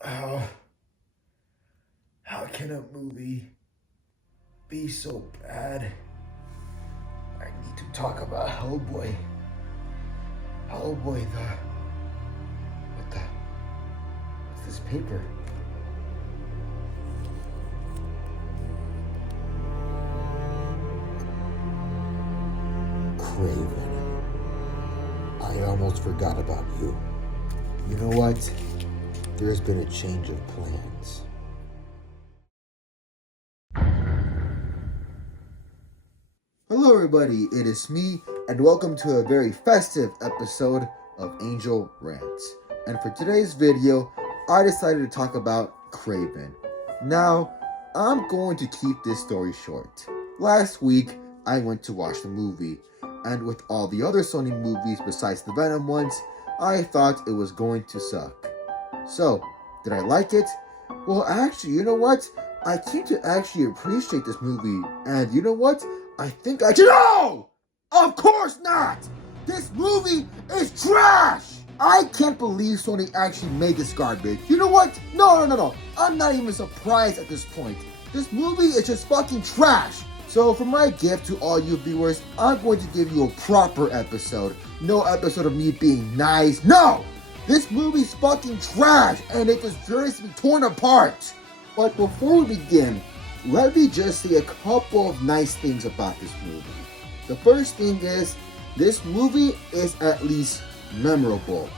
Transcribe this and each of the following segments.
How how can a movie be so bad? I need to talk about Hellboy. Hellboy, what's this paper? Kraven, I almost forgot about you. You know what? There's been a change of plans. Hello everybody, it is me, and welcome to a very festive episode of Angel Rants. And for today's video, I decided to talk about Kraven. Now, I'm going to keep this story short. Last week, I went to watch the movie, and with all the other Sony movies besides the Venom ones, I thought it was going to suck. So, did I like it? Well, actually, you know what? I came to actually appreciate this movie, and you know what? I think I should. No! Of course not! This movie is trash! I can't believe Sony actually made this garbage. You know what? No. I'm not even surprised at this point. This movie is just fucking trash. So for my gift to all you viewers, I'm going to give you a proper episode. No episode of me being nice. No! This movie's fucking trash and it deserves to be torn apart. But before we begin, let me just say a couple of nice things about this movie. The first thing is, this movie is at least memorable.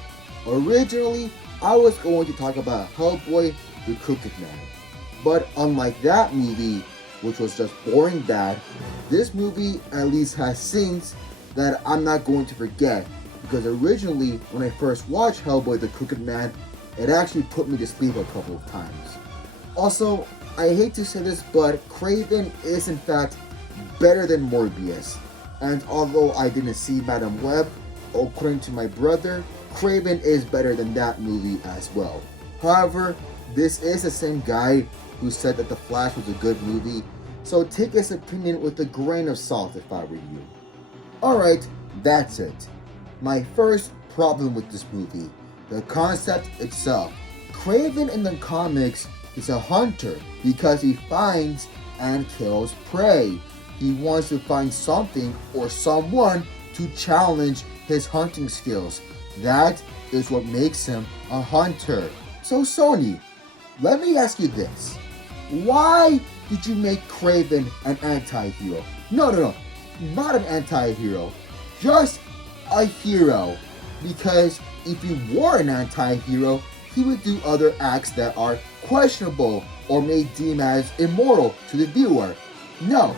Originally, I was going to talk about Hellboy the Crooked Man. But unlike that movie, which was just boring bad, this movie at least has scenes that I'm not going to forget. Because originally, when I first watched Hellboy the Crooked Man, it actually put me to sleep a couple of times. Also, I hate to say this, but Kraven is in fact better than Morbius. And although I didn't see Madam Web, according to my brother, Kraven is better than that movie as well. However, this is the same guy who said that The Flash was a good movie, so take his opinion with a grain of salt if I were you. Alright, that's it. My first problem with this movie, the concept itself. Kraven in the comics is a hunter because he finds and kills prey. He wants to find something or someone to challenge his hunting skills. That is what makes him a hunter. So Sony, let me ask you this. Why did you make Kraven an anti-hero? No, not an anti-hero. Just a hero. Because if he were an anti-hero, he would do other acts that are questionable or may deem as immoral to the viewer. No.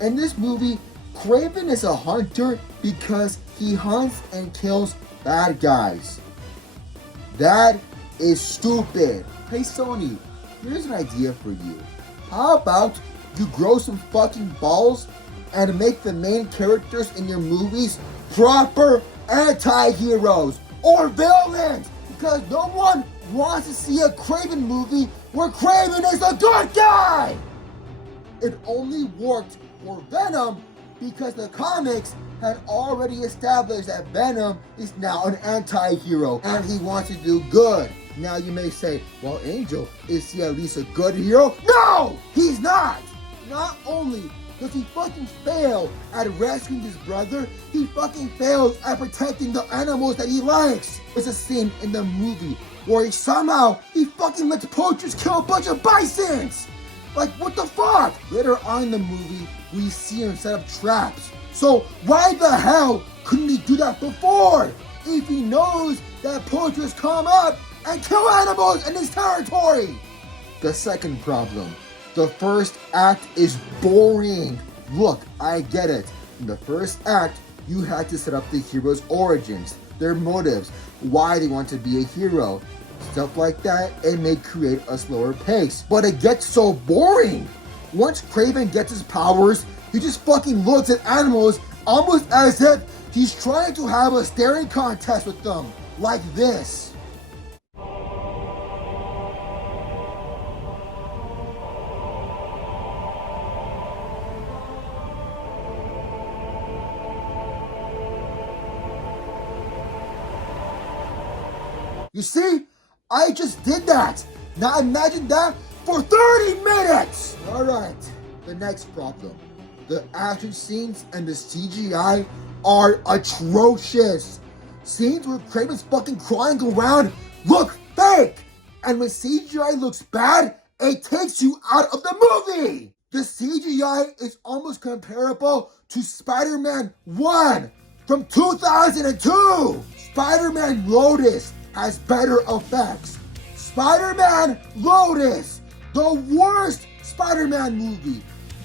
In this movie, Kraven is a hunter because he hunts and kills bad guys. That is stupid. Hey Sony, here's an idea for you. How about you grow some fucking balls and make the main characters in your movies proper anti-heroes or villains? Because no one wants to see a Kraven movie where Kraven is a good guy! It only worked for Venom because the comics had already established that Venom is now an anti-hero and he wants to do good. Now you may say, well Angel, is he at least a good hero? No! He's not! Not only does he fucking fail at rescuing his brother, he fucking fails at protecting the animals that he likes. There's a scene in the movie where he fucking lets poachers kill a bunch of bisons! Like, what the fuck? Later on in the movie, we see him set up traps. So why the hell couldn't he do that before? If he knows that poachers come up and kill animals in his territory! The second problem. The first act is boring. Look, I get it. In the first act, you had to set up the hero's origins, their motives, why they want to be a hero. Stuff like that, it may create a slower pace. But it gets so boring. Once Kraven gets his powers, he just fucking looks at animals almost as if he's trying to have a staring contest with them. Like this. You see? I just did that. Now imagine that for 30 minutes! Alright, the next problem. The action scenes and the CGI are atrocious. Scenes where Kraven's fucking crawling around look fake! And when CGI looks bad, it takes you out of the movie! The CGI is almost comparable to Spider-Man 1 from 2002! Spider-Man Lotus has better effects. Spider-Man Lotus, the worst Spider-Man movie.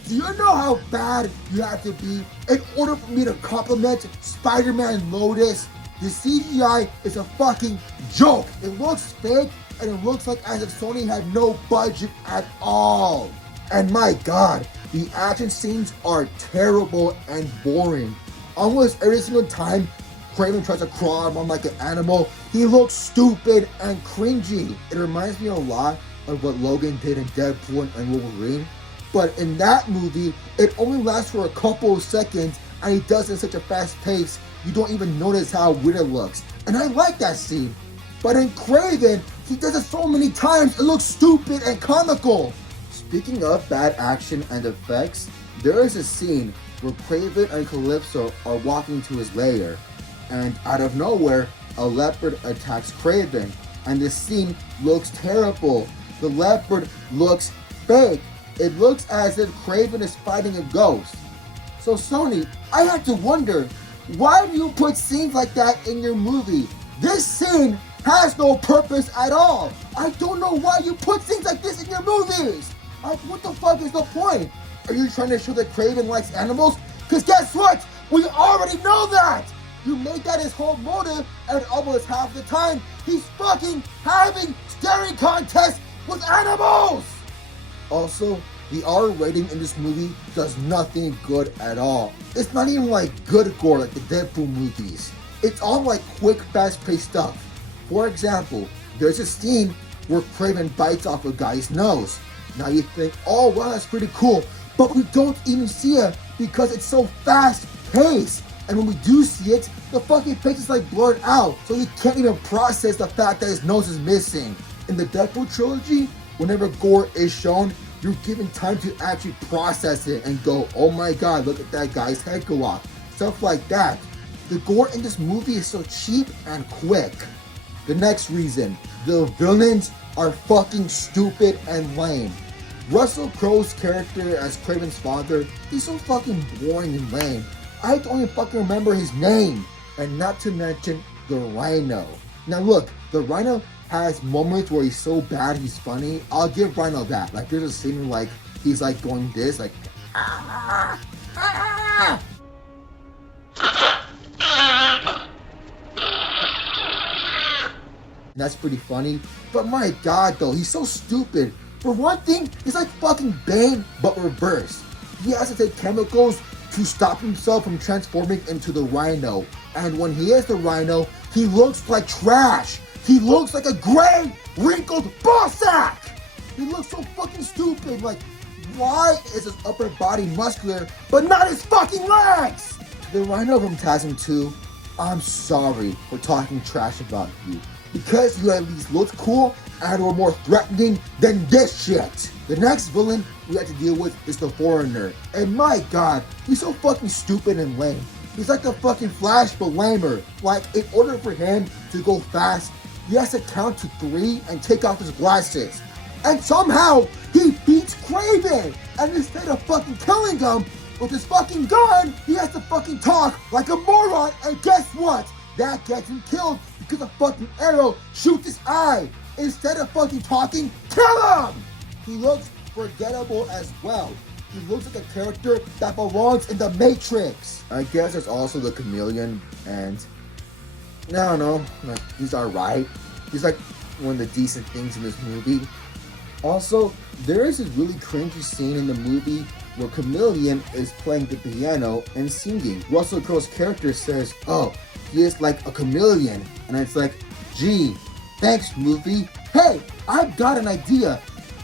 Do you know how bad you have to be in order for me to compliment Spider-Man Lotus? The CGI is a fucking joke. It looks fake and it looks like as if Sony had no budget at all. And my god, the action scenes are terrible and boring. Almost every single time Kraven tries to crawl around like an animal, he looks stupid and cringy. It reminds me a lot of what Logan did in Deadpool and Wolverine. But in that movie, it only lasts for a couple of seconds and he does it in such a fast pace, you don't even notice how weird it looks. And I like that scene. But in Kraven, he does it so many times, it looks stupid and comical. Speaking of bad action and effects, there is a scene where Kraven and Calypso are walking to his lair, and out of nowhere, a leopard attacks Kraven, and the scene looks terrible. The leopard looks fake. It looks as if Kraven is fighting a ghost. So Sony, I have to wonder, why do you put scenes like that in your movie? This scene has no purpose at all. I don't know why you put things like this in your movies. What the fuck is the point? Are you trying to show that Kraven likes animals? Because guess what? We already know that! You made that his whole motive, and almost half the time, he's fucking having staring contests with animals! Also, the R rating in this movie does nothing good at all. It's not even like good gore like the Deadpool movies. It's all like quick, fast-paced stuff. For example, there's a scene where Kraven bites off a guy's nose. Now you think, oh wow, that's pretty cool, but we don't even see it because it's so fast-paced. And when we do see it, the fucking face is like blurred out, so you can't even process the fact that his nose is missing. In the Deadpool trilogy, whenever gore is shown, you're given time to actually process it and go, oh my god, look at that guy's head go off. Stuff like that. The gore in this movie is so cheap and quick. The next reason, the villains are fucking stupid and lame. Russell Crowe's character as Kraven's father, he's so fucking boring and lame. I don't even fucking remember his name. And not to mention the Rhino. Now look, the Rhino has moments where he's so bad he's funny. I'll give Rhino that. Like there's a scene like he's like going this, like ah, ah. That's pretty funny. But my god though, he's so stupid. For one thing, he's like fucking Bane, but reversed. He has to take chemicals to stop himself from transforming into the Rhino. And when he is the Rhino, he looks like trash. He looks like a gray, wrinkled ball sack. He looks so fucking stupid. Like, why is his upper body muscular, but not his fucking legs? To the Rhino from TASM 2, I'm sorry for talking trash about you. Because you at least looked cool and were more threatening than this shit. The next villain we have to deal with is the Foreigner. And my god, he's so fucking stupid and lame. He's like the fucking Flash but lamer. Like, in order for him to go fast, he has to count to 3 and take off his glasses. And somehow, he beats Kraven! And instead of fucking killing him with his fucking gun, he has to fucking talk like a moron, and guess what? That gets him killed because a fucking arrow shoots his eye. Instead of fucking talking, kill him! He looks forgettable as well. He looks like a character that belongs in the Matrix. I guess there's also the Chameleon, and I don't know, like, he's alright. He's like one of the decent things in this movie. Also, there is this really cringy scene in the movie where Chameleon is playing the piano and singing. Russell Crowe's character says, oh, he is like a chameleon. And it's like, gee, thanks movie. Hey, I've got an idea.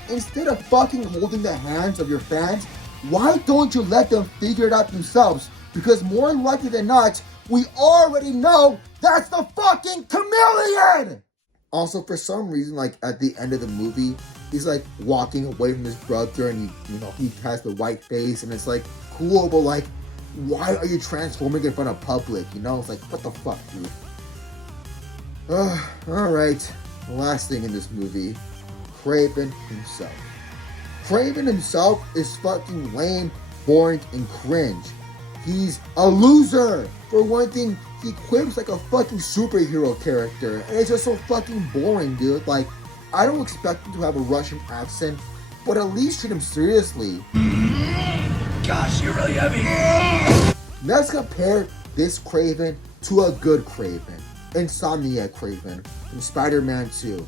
Instead of fucking holding the hands of your fans, why don't you let them figure it out themselves? Because more likely than not, we already know that's the fucking chameleon! Also, for some reason, like at the end of the movie, he's like walking away from his brother, and he has the white face, and it's like cool, but like, why are you transforming in front of public? It's like, what the fuck, dude? All right. The last thing in this movie, Kraven himself. Kraven himself is fucking lame, boring, and cringe. He's a loser. For one thing, he quips like a fucking superhero character, and it's just so fucking boring, dude. Like, I don't expect him to have a Russian accent, but at least treat him seriously. Gosh, you're really heavy. Let's compare this Kraven to a good Kraven, Insomniac Kraven from Spider-Man 2.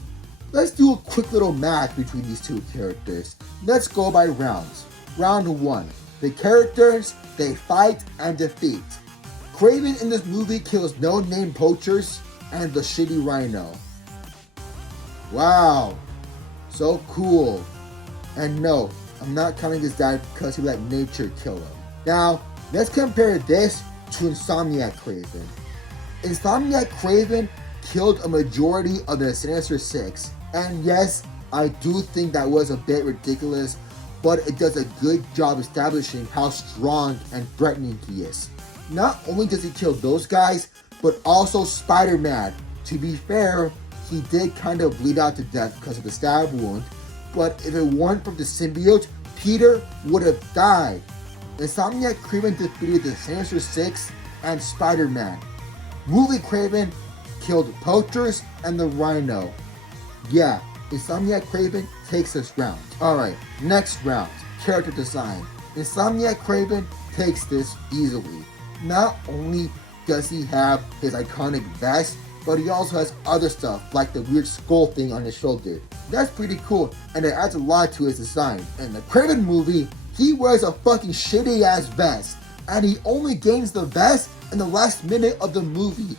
Let's do a quick little match between these two characters. Let's go by rounds. Round 1. The characters they fight and defeat. Kraven in this movie kills no-name poachers and the shitty rhino. Wow, so cool. And no, I'm not counting his dad because he let nature kill him. Now, let's compare this to Insomniac Kraven. Insomniac Kraven killed a majority of the Sinister Six. And yes, I do think that was a bit ridiculous, but it does a good job establishing how strong and threatening he is. Not only does he kill those guys, but also Spider-Man. To be fair, he did kind of bleed out to death because of the stab wound, but if it weren't for the symbiote, Peter would have died. Insomniac Kraven defeated the Sinister Six and Spider-Man. Movie Kraven killed poachers and the rhino. Yeah, Insomniac Kraven takes this round. Alright, next round, character design. Insomniac Kraven takes this easily. Not only does he have his iconic vest, but he also has other stuff, like the weird skull thing on his shoulder. That's pretty cool, and it adds a lot to his design. In the Kraven movie, he wears a fucking shitty ass vest, and he only gains the vest in the last minute of the movie.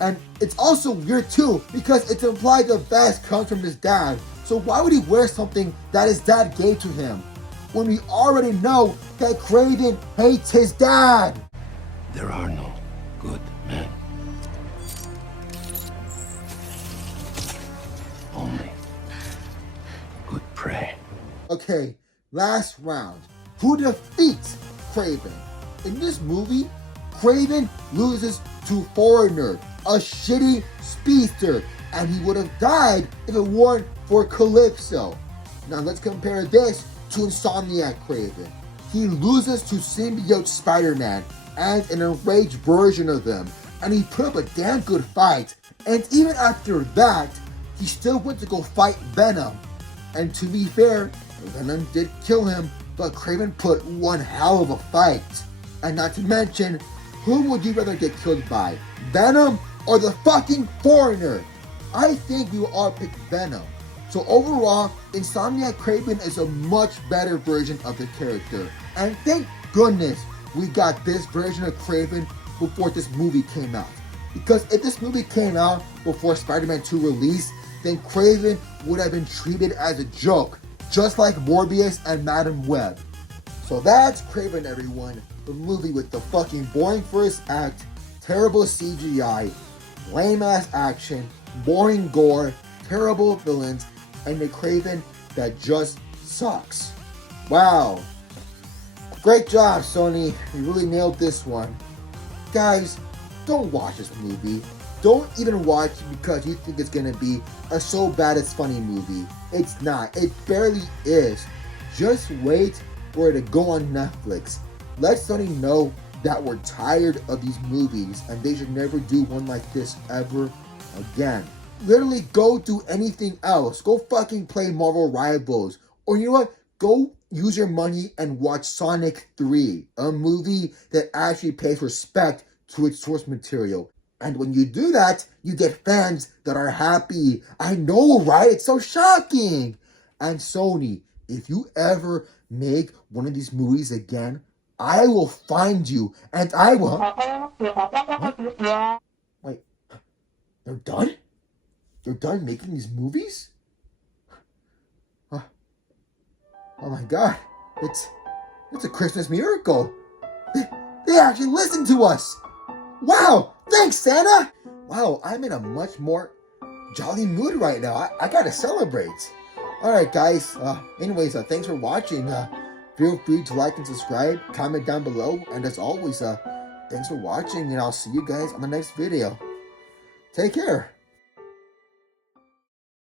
And it's also weird too, because it's implied the vest comes from his dad. So why would he wear something that his dad gave to him, when we already know that Kraven hates his dad? There are no good men. Only good prey. Okay, last round. Who defeats Kraven? In this movie, Kraven loses to Foreigner, a shitty speedster, and he would have died if it weren't for Calypso. Now let's compare this to Insomniac Kraven. He loses to symbiote Spider-Man and an enraged version of them, and he put up a damn good fight. And even after that, he still went to go fight Venom. And to be fair, Venom did kill him, but Kraven put one hell of a fight. And not to mention, who would you rather get killed by, Venom or the fucking Foreigner? I think we will all pick Venom. So overall, Insomniac Kraven is a much better version of the character. And thank goodness we got this version of Kraven before this movie came out. Because if this movie came out before Spider-Man 2 release, then Kraven would have been treated as a joke, just like Morbius and Madam Web. So that's Kraven, everyone. The movie with the fucking boring first act, terrible CGI, lame-ass action, boring gore, terrible villains, and a Kraven that just sucks. Wow. Great job, Sony. You really nailed this one. Guys, don't watch this movie. Don't even watch it because you think it's gonna be a so bad it's funny movie. It's not. It barely is. Just wait for it to go on Netflix. Let Sony know that we're tired of these movies and they should never do one like this ever again. Literally go do anything else. Go fucking play Marvel Rivals. Or you know what? Go use your money and watch Sonic 3, a movie that actually pays respect to its source material. And when you do that, you get fans that are happy. I know, right? It's so shocking. And Sony, if you ever make one of these movies again, I will find you and I will... What? Wait, they're done? They're done making these movies? Huh. Oh my god, it's a Christmas miracle. They actually listened to us. Wow, thanks, Santa! Wow, I'm in a much more jolly mood right now. I gotta celebrate. Alright, guys. Anyways, thanks for watching. Feel free to like and subscribe, comment down below, and as always, thanks for watching, and I'll see you guys on the next video. Take care.